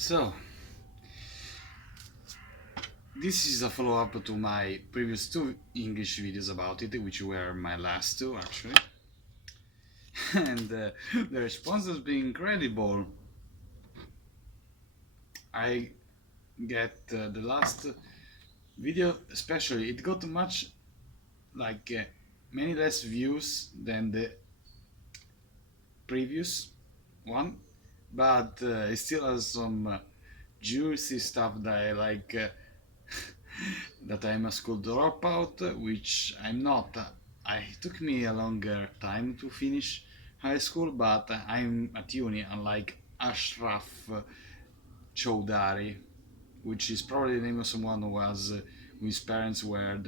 So, this is a follow-up to my previous two English videos about it, which were my last two actually. And the response has been incredible. I get the last video especially, it got much like many less views than the previous one, but it still has some juicy stuff that I like. That I'm a school dropout, which I'm not. It took me a longer time to finish high school, but I'm at uni, unlike Ashraf Chowdhury, which is probably the name of someone whose parents were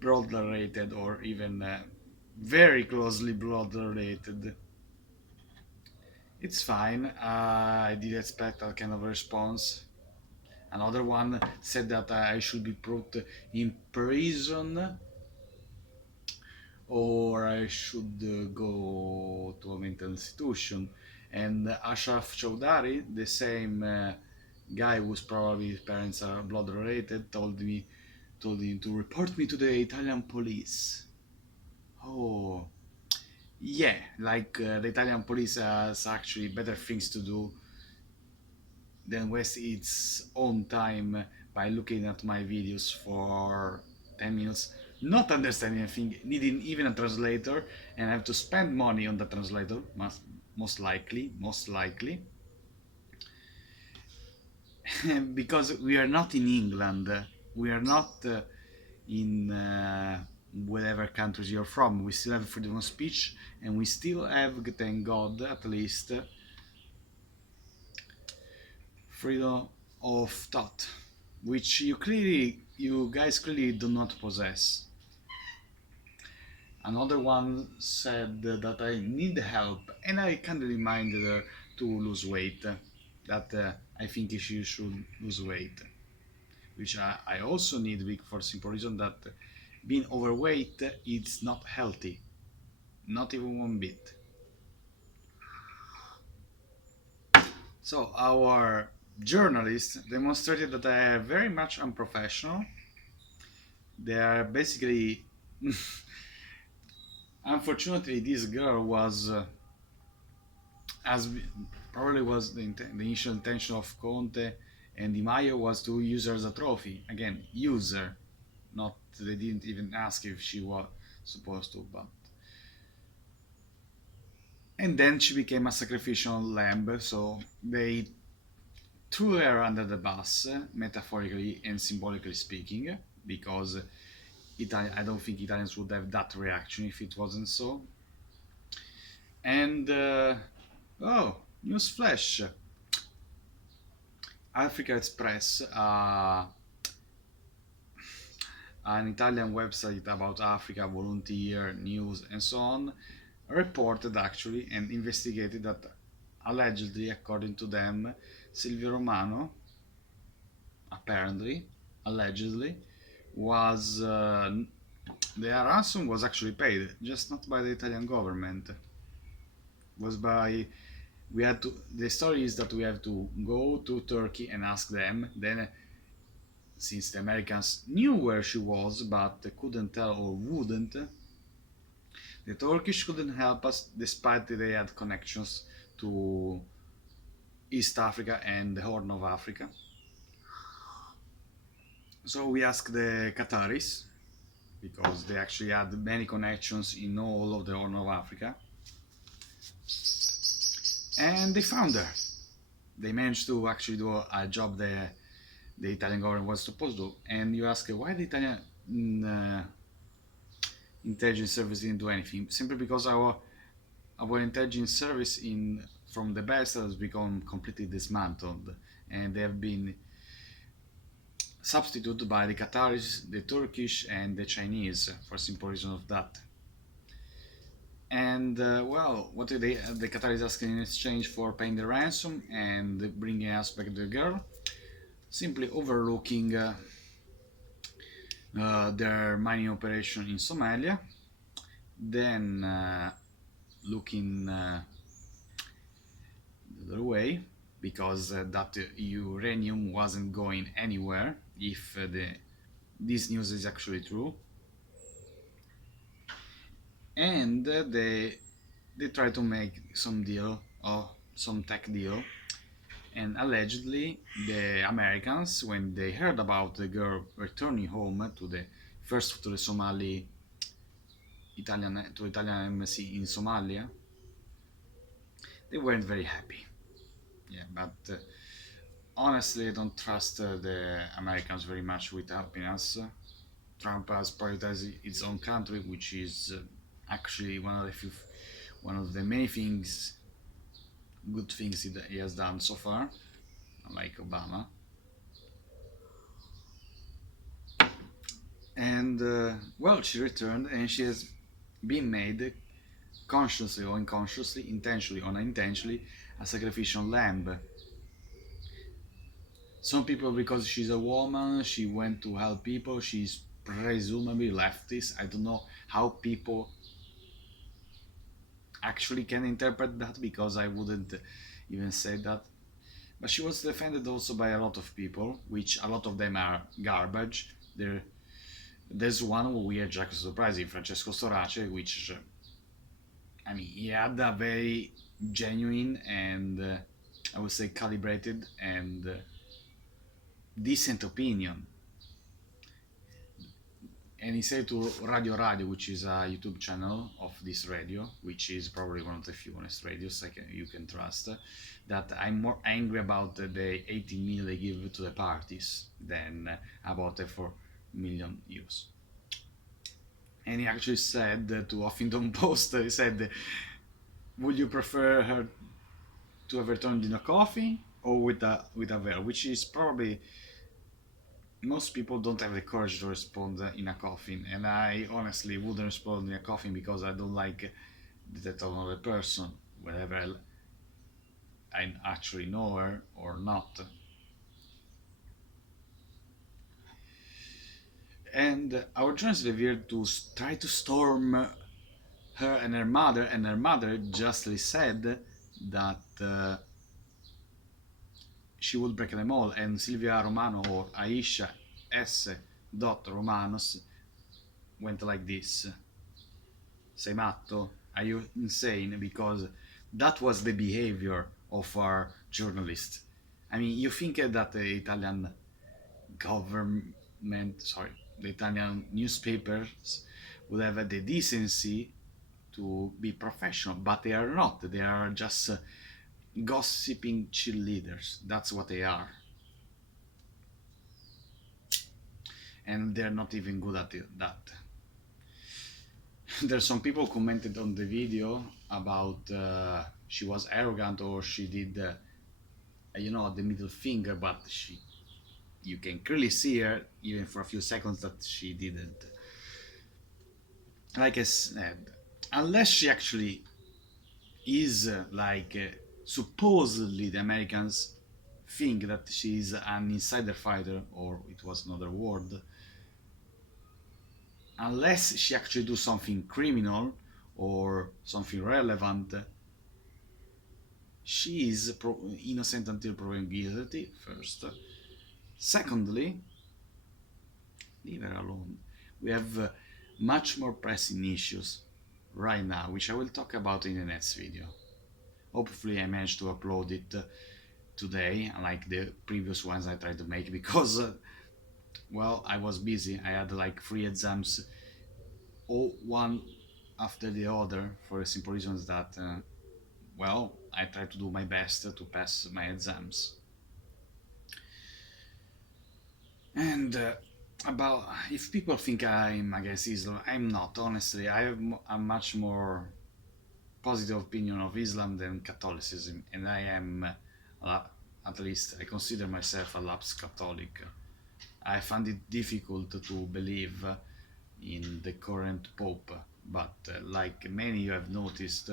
blood related or even very closely blood related. It's fine. I did expect that kind of response. Another one said that I should be put in prison or I should go to a mental institution. And Ashraf Chowdhury, the same guy whose probably his parents are blood related, told him to report me to the Italian police. Oh, yeah, like the Italian police has actually better things to do than waste its own time by looking at my videos for 10 minutes, not understanding anything, needing even a translator, and have to spend money on the translator, most likely, because we are not in England, we are not in whatever countries you're from. We still have freedom of speech, and we still have, thank God, at least freedom of thought, which you guys clearly do not possess. Another one said that I need help, and I kind of reminded her to lose weight. That I think she should lose weight, which I also need for the simple reason that being overweight is not healthy, not even one bit. So our journalists demonstrated that I am very much unprofessional. They are basically, unfortunately, this girl was, as probably was the initial intention of Conte and Di Maio, was to use her as a trophy. Again, use her. Not, they didn't even ask if she was supposed to, but. And then she became a sacrificial lamb, so they threw her under the bus, metaphorically and symbolically speaking, because I don't think Italians would have that reaction if it wasn't so. And oh, newsflash! Africa Express, an Italian website about Africa, volunteer, news, and so on, reported actually and investigated that allegedly, according to them, Silvia Romano, apparently, allegedly, was their ransom was actually paid, just not by the Italian government. Was by we had to. The story is that we have to go to Turkey and ask them. Then, since the Americans knew where she was but couldn't tell or wouldn't, the Turkish couldn't help us despite they had connections to East Africa and the Horn of Africa. So we asked the Qataris, because they actually had many connections in all of the Horn of Africa, and they found her. They managed to actually do a job the Italian government was supposed to. And you ask why the Italian intelligence service didn't do anything? Simply because our intelligence service from the best has become completely dismantled, and they have been substituted by the Qataris, the Turkish, and the Chinese for simple reason of that. And well, what did the Qataris asking in exchange for paying the ransom and bringing us back the girl? Simply overlooking their mining operation in Somalia, then looking the other way, because that uranium wasn't going anywhere if this news is actually true. And they try to make some deal or some tech deal. And allegedly, the Americans, when they heard about the girl returning home to the first to the Somali Italian embassy in Somalia, they weren't very happy. Yeah, but honestly, I don't trust the Americans very much with helping us. Trump has prioritized its own country, which is actually one of the many good things he has done so far, unlike Obama. And well, she returned, and she has been made consciously or unconsciously, intentionally or unintentionally, a sacrificial lamb. Some people, because she's a woman, she went to help people. She's presumably leftist. I don't know how people actually can interpret that, because I wouldn't even say that. But she was defended also by a lot of people, which a lot of them are garbage. There's one who we are just surprising, Francesco Storace, which I mean, he had a very genuine and I would say calibrated and decent opinion. And he said to Radio, which is a YouTube channel of this radio, which is probably one of the few honest radios you can trust, that I'm more angry about the 18 million they give to the parties than about the 4 million views. And he actually said to Huffington Post, he said, would you prefer her to have returned in a coffin or with a veil? Which is probably, most people don't have the courage to respond in a coffin, and I honestly wouldn't respond in a coffin because I don't like the death of another person, whether I actually know her or not. And our journalist revealed to try to storm her and her mother justly said that she would break them all. And Silvia Romano, or Aisha S. Romanos, went like this: sei matto? Are you insane? Because that was the behavior of our journalist. I mean, you think that the Italian government, sorry, the Italian newspapers would have the decency to be professional, but they are not. They are just gossiping cheerleaders. That's what they are. And they're not even good at that. There's some people commented on the video about she was arrogant, or she did the middle finger, but you can clearly see her even for a few seconds that she didn't. Like I said, unless she actually is supposedly the Americans think that she is an insider fighter, or it was another word, unless she actually do something criminal or something relevant, she is innocent until proven guilty, first. Secondly, leave her alone. We have much more pressing issues right now, which I will talk about in the next video. Hopefully I managed to upload it today, unlike the previous ones I tried to make, because well, I was busy. I had like 3 exams, all one after the other, for the simple reasons that well, I tried to do my best to pass my exams. And about, if people think I'm against Islam, I'm not. Honestly, I have a much more positive opinion of Islam than Catholicism, and I am, at least I consider myself a lapsed Catholic. I find it difficult to believe in the current Pope, but like many you have noticed,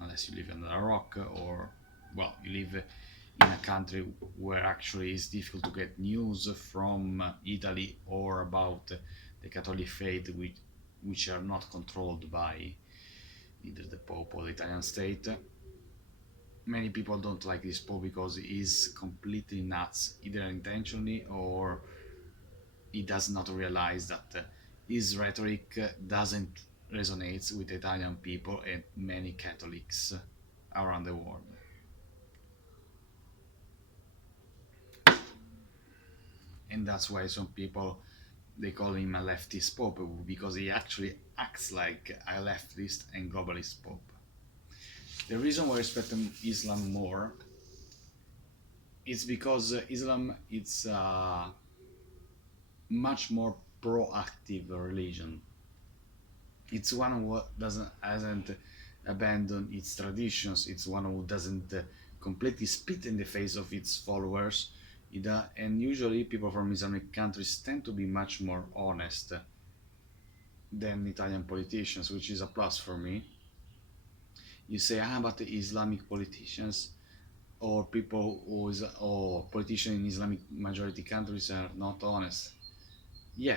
unless you live under a rock, or well, you live in a country where actually it's difficult to get news from Italy or about the Catholic faith, which are not controlled by either the Pope or the Italian state. many people don't like this pope because he's completely nuts, either intentionally or he does not realize that his rhetoric doesn't resonate with Italian people and many Catholics around the world. And that's why some people they call him a leftist pope because he actually acts like a leftist and globalist pope. The reason why I respect Islam more is because Islam it's a much more proactive religion. It's one who doesn't hasn't abandoned its traditions. It's one who doesn't completely spit in the face of its followers. And usually people from Islamic countries tend to be much more honest than Italian politicians, which is a plus for me. You say, but the Islamic politicians or people who is or politicians in Islamic majority countries are not honest. Yeah,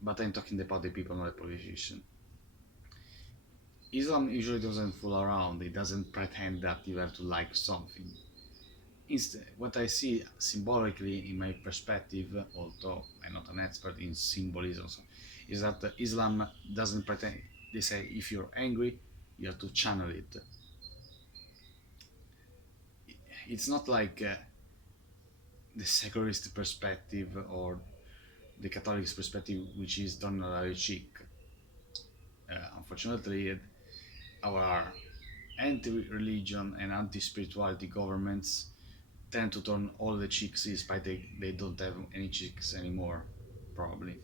but I'm talking about the people, not the politician. Islam usually doesn't fool around. It doesn't pretend that you have to like something. Instead, what I see symbolically in my perspective, although I'm not an expert in symbolism, is that Islam doesn't pretend. They say if you're angry, you have to channel it. It's not like the secularist perspective or the Catholic perspective, which is turn a cheek. Unfortunately, our anti-religion and anti-spirituality governments tend to turn all the cheeks despite they don't have any cheeks anymore, probably.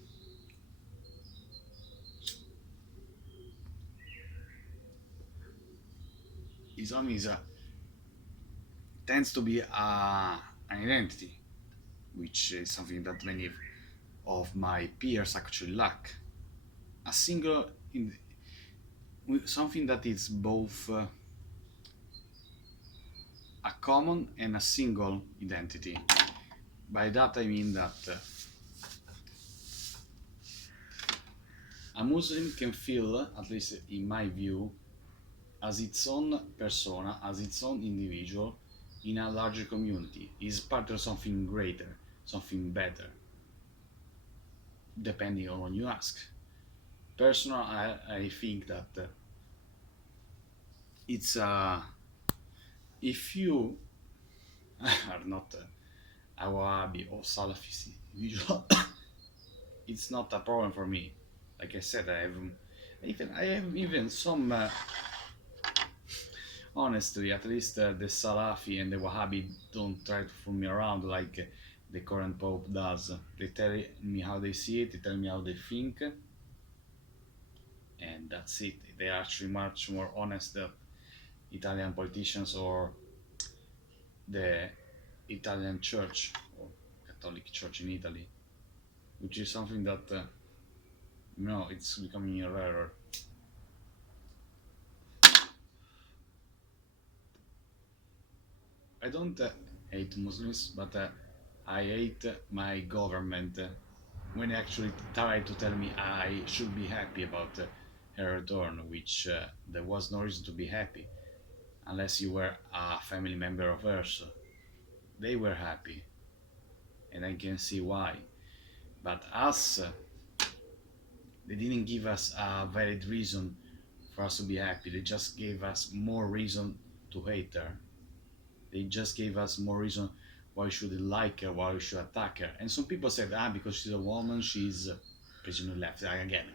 Islam is a tends to be an identity, which is something that many of my peers actually lack. A single, in, something that is both a common and a single identity. By that I mean that a Muslim can feel, at least in my view, as its own persona, as its own individual in a larger community. Is part of something greater, something better, depending on what you ask. Personal, I think that it's if you are not a Wahhabi or Salafist individual, it's not a problem for me. Like I said, I have even some honestly, at least the Salafi and the Wahhabi don't try to fool me around like the current Pope does. They tell me how they see it, they tell me how they think, and that's it. They're actually much more honest than Italian politicians or the Italian Church or Catholic Church in Italy, which is something that it's becoming rarer. I don't hate Muslims, but I hate my government when they actually try to tell me I should be happy about her return, which there was no reason to be happy unless you were a family member of hers. They were happy, and I can see why. But us, they didn't give us a valid reason for us to be happy. They just gave us more reason to hate her. They just gave us more reason why we should like her, why we should attack her. And some people said, because she's a woman, she's presumably left again.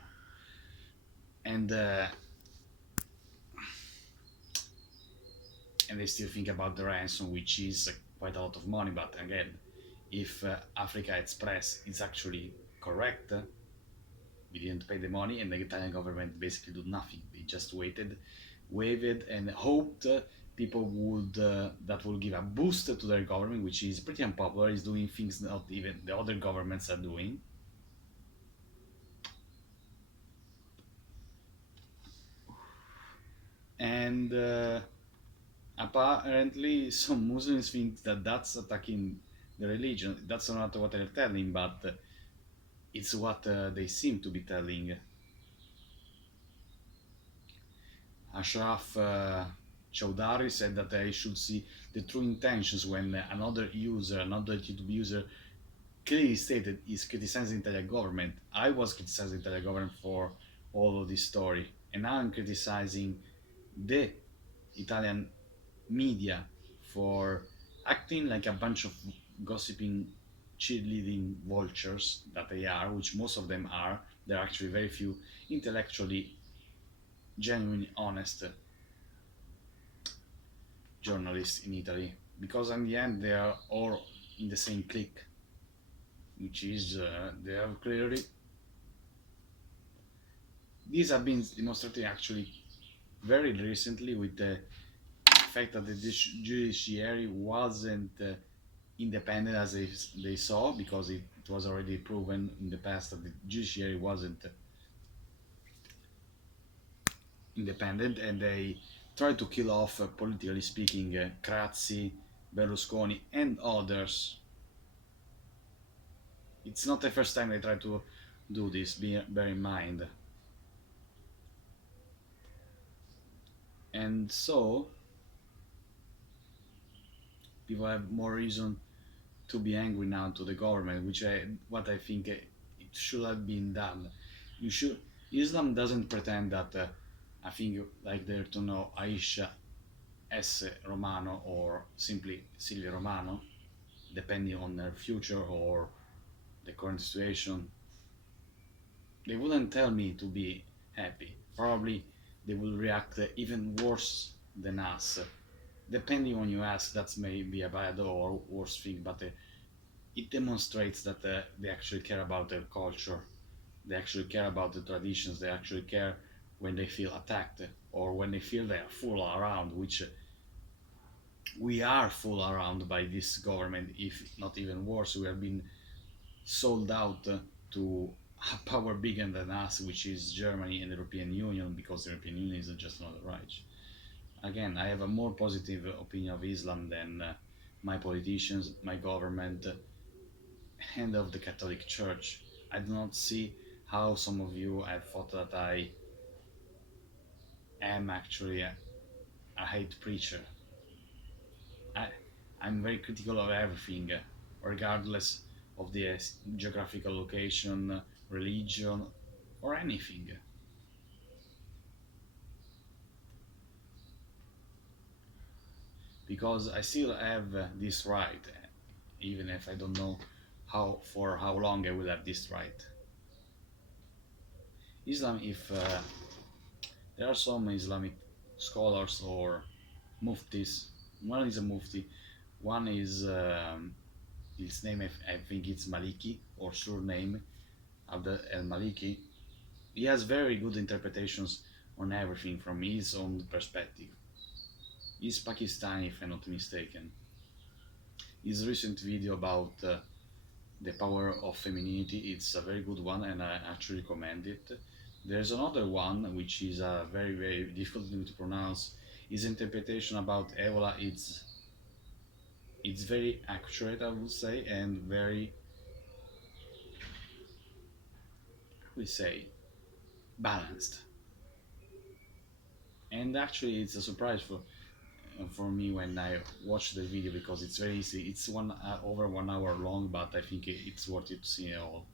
And and they still think about the ransom, which is quite a lot of money. But again, if Africa Express is actually correct, we didn't pay the money, and the Italian government basically did nothing. They just waited, and hoped people would that will give a boost to their government, which is pretty unpopular. Is doing things not even the other governments are doing. And apparently, some Muslims think that that's attacking the religion. That's not what they're telling, but it's what they seem to be telling. Ashraf Chowdhury said that I should see the true intentions when another user, another YouTube user, clearly stated is criticizing the Italian government. I was criticizing the Italian government for all of this story, and now I'm criticizing the Italian media for acting like a bunch of gossiping, cheerleading vultures that they are, which most of them are. There are actually very few intellectually genuinely honest journalists in Italy, because in the end they are all in the same clique, which is they have clearly these have been demonstrated actually very recently with the fact that the judiciary wasn't independent as they saw, because it was already proven in the past that the judiciary wasn't independent, and they tried to kill off, politically speaking, Crazzi, Berlusconi, and others. It's not the first time they try to do this, bear in mind. And so people have more reason to be angry now to the government, which what I think it should have been done. You should. Islam doesn't pretend that. I think like there to know Aisha S. Romano or simply Silvia Romano, depending on their future or the current situation, they wouldn't tell me to be happy. Probably they will react even worse than us. Depending on you ask, that's maybe a bad or worse thing, but it demonstrates that they actually care about their culture. They actually care about the traditions. They actually care when they feel attacked or when they feel they are full around, which we are full around by this government, if not even worse. We have been sold out to a power bigger than us, which is Germany and the European Union, because the European Union is just not right. Again, I have a more positive opinion of Islam than my politicians, my government, and of the Catholic Church. I do not see how some of you have thought that I am actually a hate preacher. I, I'm very critical of everything, regardless of the geographical location, religion, or anything. Because I still have this right, even if I don't know how long I will have this right. Islam, if there are some Islamic scholars or muftis, one is a mufti, one is his name, I think it's Maliki or surname Abdel El Maliki. He has very good interpretations on everything from his own perspective. He's Pakistani, if I'm not mistaken. His recent video about the power of femininity, it's a very good one, and I actually recommend it. There's another one which is a very difficult thing to pronounce. His interpretation about Ebola, it's very accurate, I would say, and very, we say, balanced. And actually, it's a surprise for me when I watch the video, because it's very easy. It's over 1 hour long, but I think it's worth it to see it all.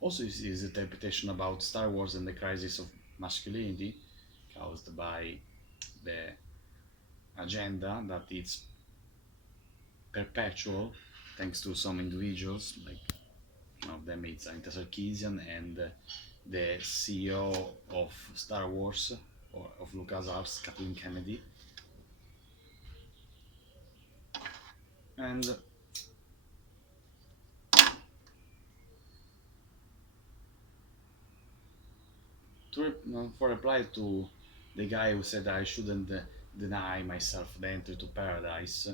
Also, is interpretation about Star Wars and the crisis of masculinity caused by the agenda that it's perpetual, thanks to some individuals, like one of them is Anita Sarkeesian, and the CEO of Star Wars or of LucasArts, Kathleen Kennedy. And for reply to the guy who said I shouldn't deny myself the entry to paradise,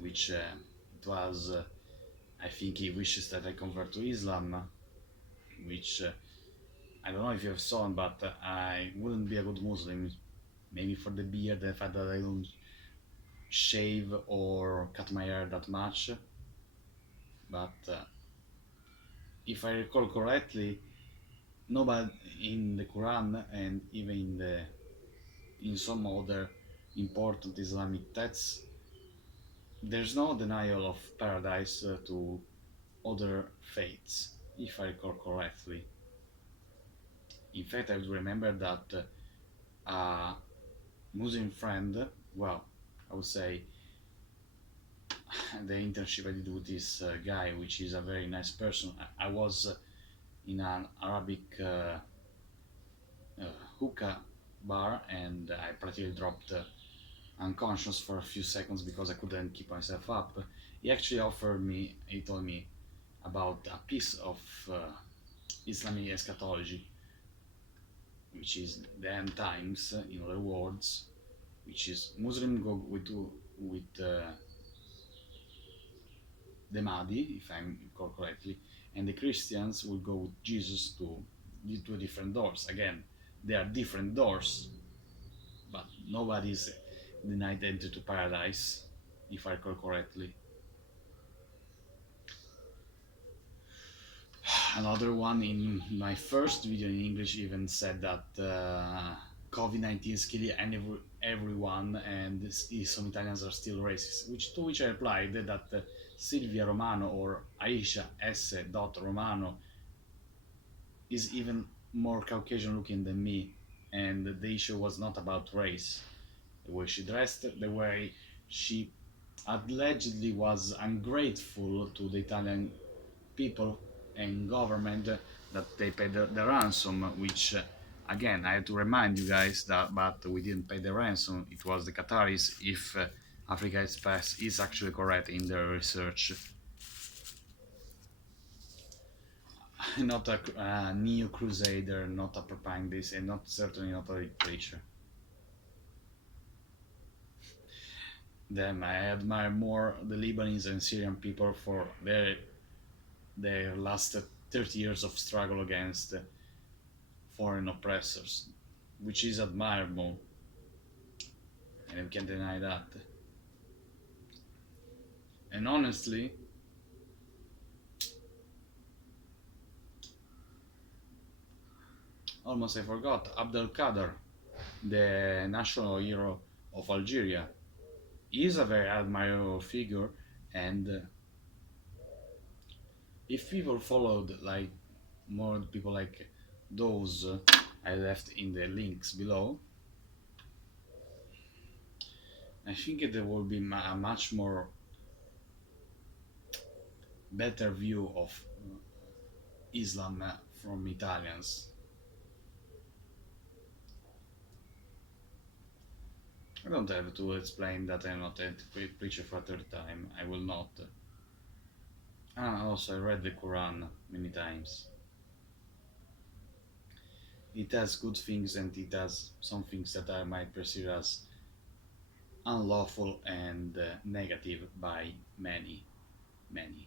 which it was, I think he wishes that I convert to Islam, which I don't know if you have seen, but I wouldn't be a good Muslim. Maybe for the beard, the fact that I don't shave or cut my hair that much. But if I recall correctly, nobody in the Quran and even in the in some other important Islamic texts, there's no denial of paradise to other faiths, if I recall correctly. In fact, I would remember that a Muslim friend, well, I would say the internship I did with this guy, which is a very nice person. I was in an Arabic uh, hookah bar and I practically dropped unconscious for a few seconds because I couldn't keep myself up. He actually offered me, he told me about a piece of Islamic eschatology, which is the end times, in other words, which is Muslim go with the Mahdi, if I recall correctly, and the Christians will go with Jesus to two different doors. Again, they are different doors, but nobody's denied entry to paradise, if I recall correctly. Another one in my first video in English even said that COVID-19 is killing everyone and some Italians are still racist, to which I replied that Silvia Romano or Aisha S. Romano is even more Caucasian looking than me, and the issue was not about race. The way she dressed, the way she allegedly was ungrateful to the Italian people and government that they paid the ransom, which again I have to remind you guys that but we didn't pay the ransom, it was the Qataris, if Africa Express is actually correct in their research. Not a neo-crusader, not a propagandist, and not certainly not a preacher. Them, I admire more the Lebanese and Syrian people for their last 30 years of struggle against foreign oppressors, which is admirable, and we can't deny that. And honestly, almost I forgot, Abdel Kader, the national hero of Algeria, is a very admirable figure, and if people followed like more people like those I left in the links below, I think there will be a much more better view of Islam from Italians. I don't have to explain that I'm not a preacher for a third time. I will not. Also, I read the Quran many times. It has good things and it has some things that I might perceive as unlawful and negative by many, many.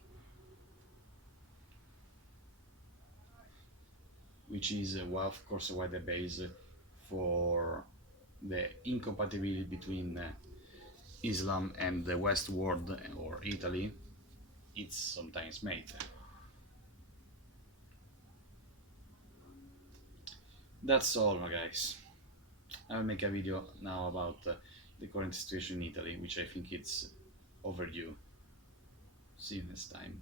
Which is, well, of course, why the base for the incompatibility between Islam and the West world or Italy, it's sometimes made. That's all, guys. I'll make a video now about the current situation in Italy, which I think it's overdue. See you next time.